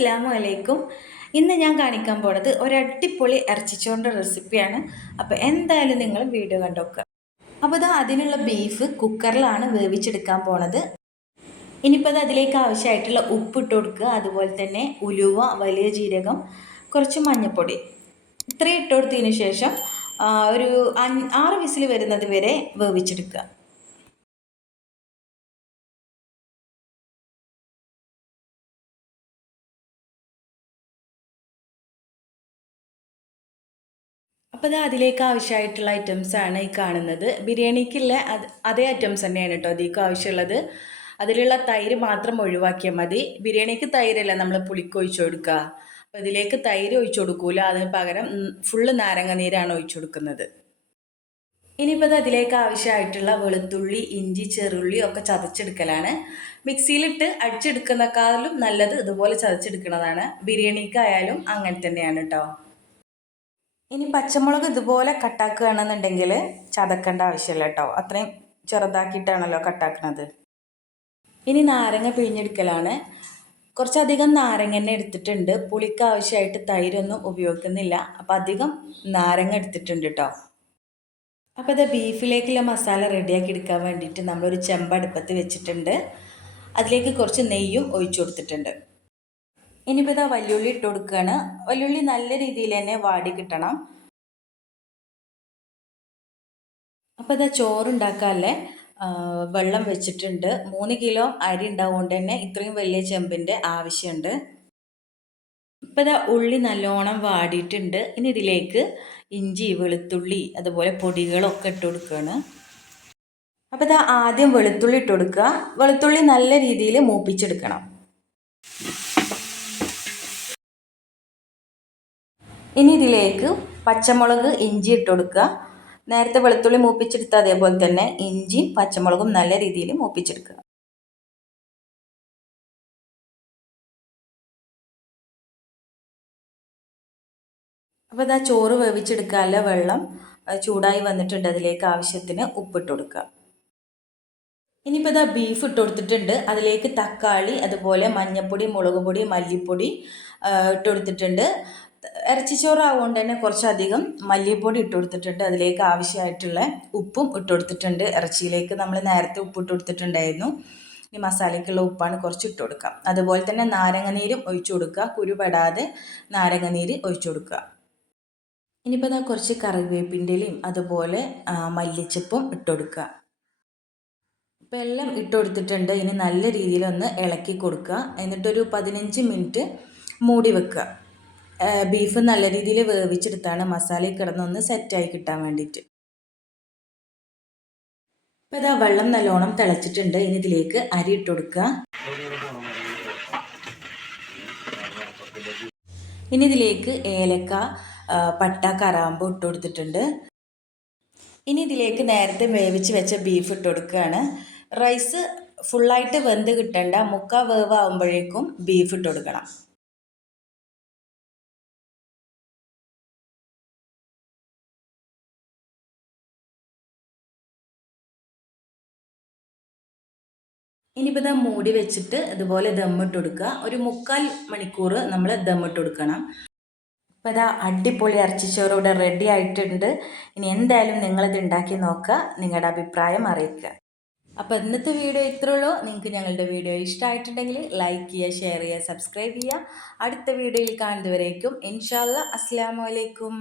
അസ്സലാമു അലൈക്കും. ഇന്ന് ഞാൻ കാണിക്കാൻ പോണത് ഒരു അടിപൊളി ഇറച്ചിച്ചോറിൻ്റെ റെസിപ്പിയാണ്. അപ്പോൾ എന്തായാലും നിങ്ങൾ വീഡിയോ കണ്ടോക്കുക. അപ്പോൾ അതിനുള്ള ബീഫ് കുക്കറിലാണ് വേവിച്ചെടുക്കാൻ പോണത്. ഇനിയിപ്പോൾ അതിലേക്ക് ആവശ്യമായിട്ടുള്ള ഉപ്പ് ഇട്ട് കൊടുക്കുക. അതുപോലെ തന്നെ ഉലുവ, വലിയ ജീരകം, കുറച്ച് മഞ്ഞൾപ്പൊടി ഇത്രയും ഇട്ട് കൊടുത്തതിന് ശേഷം ഒരു 6 വിസിൽ വരുന്നത് വരെ വേവിച്ചെടുക്കുക. അപ്പോൾ അതിലേക്ക് ആവശ്യമായിട്ടുള്ള ഐറ്റംസാണ് ഈ കാണുന്നത്. ബിരിയാണിക്കുള്ള അതേ ഐറ്റംസ് തന്നെയാണ് കേട്ടോ അതിലേക്ക് ആവശ്യമുള്ളത്. അതിലുള്ള തൈര് മാത്രം ഒഴിവാക്കിയാൽ മതി. ബിരിയാണിക്ക് തൈരല്ല നമ്മൾ പുളിക്ക് ഒഴിച്ചു കൊടുക്കുക. അപ്പോൾ ഇതിലേക്ക് തൈര് ഒഴിച്ചു കൊടുക്കൂല, അതിന് പകരം ഫുള്ള് നാരങ്ങ നീരാണ് ഒഴിച്ചു കൊടുക്കുന്നത്. ഇനിയിപ്പോൾ അതിലേക്ക് ആവശ്യമായിട്ടുള്ള വെളുത്തുള്ളി, ഇഞ്ചി, ചെറുള്ളി ഒക്കെ ചതച്ചെടുക്കലാണ്. മിക്സിയിലിട്ട് അടിച്ചെടുക്കുന്നേക്കാളും നല്ലത് ഇതുപോലെ ചതച്ചെടുക്കുന്നതാണ്. ബിരിയാണിക്കായാലും അങ്ങനെ തന്നെയാണ് കേട്ടോ. ഇനി പച്ചമുളക് ഇതുപോലെ കട്ടാക്കുകയാണെന്നുണ്ടെങ്കിൽ ചതക്കേണ്ട ആവശ്യമില്ല കേട്ടോ. അത്രയും ചെറുതാക്കിയിട്ടാണല്ലോ കട്ടാക്കുന്നത്. ഇനി നാരങ്ങ പിഴിഞ്ഞെടുക്കലാണ്. കുറച്ചധികം നാരങ്ങ തന്നെ എടുത്തിട്ടുണ്ട്. പുളിക്ക് ആവശ്യമായിട്ട് തൈരൊന്നും ഉപയോഗിക്കുന്നില്ല. അപ്പോൾ അധികം നാരങ്ങ എടുത്തിട്ടുണ്ട് കേട്ടോ. അപ്പോൾ ബീഫിലേക്കുള്ള മസാല റെഡിയാക്കി എടുക്കാൻ വേണ്ടിയിട്ട് നമ്മളൊരു ചെമ്പടുപ്പത്ത് വെച്ചിട്ടുണ്ട്. അതിലേക്ക് കുറച്ച് നെയ്യും ഒഴിച്ചു കൊടുത്തിട്ടുണ്ട്. ഇനിയിപ്പോൾ വല്യുള്ളി ഇട്ട് കൊടുക്കുകയാണ്. വല്യുള്ളി നല്ല രീതിയിൽ തന്നെ വാടി കിട്ടണം. അപ്പോൾ ചോറുണ്ടാക്കാനല്ലേ വെള്ളം വെച്ചിട്ടുണ്ട്. 3 കിലോ അരി ഉണ്ടാവുകൊണ്ട് തന്നെ ഇത്രയും വലിയ ചെമ്പിൻ്റെ ആവശ്യമുണ്ട്. ഇപ്പോൾ ഉള്ളി നല്ലോണം വാടിയിട്ടുണ്ട്. ഇനി ഇതിലേക്ക് ഇഞ്ചി, വെളുത്തുള്ളി അതുപോലെ പൊടികളൊക്കെ ഇട്ട് കൊടുക്കുകയാണ്. അപ്പോൾ ആദ്യം വെളുത്തുള്ളി ഇട്ട് കൊടുക്കുക. വെളുത്തുള്ളി നല്ല രീതിയിൽ മൂപ്പിച്ചെടുക്കണം. ഇനി ഇതിലേക്ക് പച്ചമുളക്, ഇഞ്ചി ഇട്ട് കൊടുക്കുക. നേരത്തെ വെളുത്തുള്ളി മൂപ്പിച്ചെടുത്ത അതേപോലെ തന്നെ ഇഞ്ചിയും പച്ചമുളകും നല്ല രീതിയിൽ മൂപ്പിച്ചെടുക്കുക. അപ്പോൾ ചോറ് വേവിച്ചെടുക്കാനുള്ള വെള്ളം ചൂടായി വന്നിട്ടുണ്ട്. അതിലേക്ക് ആവശ്യത്തിന് ഉപ്പിട്ട് കൊടുക്കുക. ഇനിയിപ്പോൾ ബീഫ് ഇട്ട് കൊടുത്തിട്ടുണ്ട്. അതിലേക്ക് തക്കാളി, അതുപോലെ മഞ്ഞൾപ്പൊടി, മുളക് പൊടി, മല്ലിപ്പൊടി ഇട്ട് കൊടുത്തിട്ടുണ്ട്. ഇറച്ചിച്ചോറാവുകൊണ്ട് തന്നെ കുറച്ചധികം മല്ലിപ്പൊടി ഇട്ട് കൊടുത്തിട്ടുണ്ട്. അതിലേക്ക് ആവശ്യമായിട്ടുള്ള ഉപ്പും ഇട്ട് കൊടുത്തിട്ടുണ്ട്. ഇറച്ചിയിലേക്ക് നമ്മൾ നേരത്തെ ഉപ്പ് ഇട്ട് കൊടുത്തിട്ടുണ്ടായിരുന്നു. ഈ മസാലയ്ക്കുള്ള ഉപ്പാണ് കുറച്ച് ഇട്ട് കൊടുക്കുക. അതുപോലെ തന്നെ നാരങ്ങനീരും ഒഴിച്ചു കൊടുക്കുക. കുരുപെടാതെ നാരങ്ങനീര് ഒഴിച്ചു കൊടുക്കുക. ഇനിയിപ്പോൾ കുറച്ച് കറിവേപ്പിൻ്റെ ഇലയും അതുപോലെ മല്ലിച്ചപ്പും ഇട്ട് കൊടുക്കുക. ഇപ്പോൾ എല്ലാം ഇട്ട് കൊടുത്തിട്ടുണ്ട്. ഇനി നല്ല രീതിയിലൊന്ന് ഇളക്കി കൊടുക്കുക. എന്നിട്ടൊരു 15 മിനിറ്റ് മൂടി വെക്കുക. ബീഫ് നല്ല രീതിയിൽ വേവിച്ചെടുത്താണ് മസാലയിൽ കിടന്നൊന്ന് സെറ്റായി കിട്ടാൻ വേണ്ടിയിട്ട്. ഇപ്പോൾ വെള്ളം നല്ലോണം തിളച്ചിട്ടുണ്ട്. ഇനി ഇതിലേക്ക് അരി ഇട്ട് കൊടുക്കുക. ഇനി ഇതിലേക്ക് ഏലക്ക, പട്ട, കറാമ്പ് ഇട്ട് കൊടുത്തിട്ടുണ്ട്. ഇനി ഇതിലേക്ക് നേരത്തെ വേവിച്ച് വെച്ച ബീഫ് ഇട്ട് കൊടുക്കുകയാണ്. റൈസ് ഫുള്ളായിട്ട് വെന്ത് കിട്ടേണ്ട, 3/4 വേവ് ആകുമ്പോഴേക്കും ബീഫ് ഇട്ട് കൊടുക്കണം. ഇനിയിപ്പോൾ മൂടി വെച്ചിട്ട് ഇതുപോലെ ദമ്മിട്ട് കൊടുക്കുക. ഒരു 3/4 മണിക്കൂർ നമ്മൾ ദമ്മിട്ട് കൊടുക്കണം. അപ്പോൾ അടിപൊളി ഇറച്ചിച്ചോറ് ഇവിടെ റെഡി ആയിട്ടുണ്ട്. ഇനി എന്തായാലും നിങ്ങളിത് ഉണ്ടാക്കി നോക്കുക, നിങ്ങളുടെ അഭിപ്രായം അറിയിക്കുക. അപ്പോൾ ഇന്നത്തെ വീഡിയോ ഇത്രേ ഉള്ളൂ. നിങ്ങൾക്ക് ഞങ്ങളുടെ വീഡിയോ ഇഷ്ടമായിട്ടുണ്ടെങ്കിൽ ലൈക്ക് ചെയ്യുക, ഷെയർ ചെയ്യുക, സബ്സ്ക്രൈബ് ചെയ്യുക. അടുത്ത വീഡിയോയിൽ കാണുന്നതുവരേക്കും ഇൻഷാ അല്ലാഹ് അസ്സലാമു അലൈക്കും.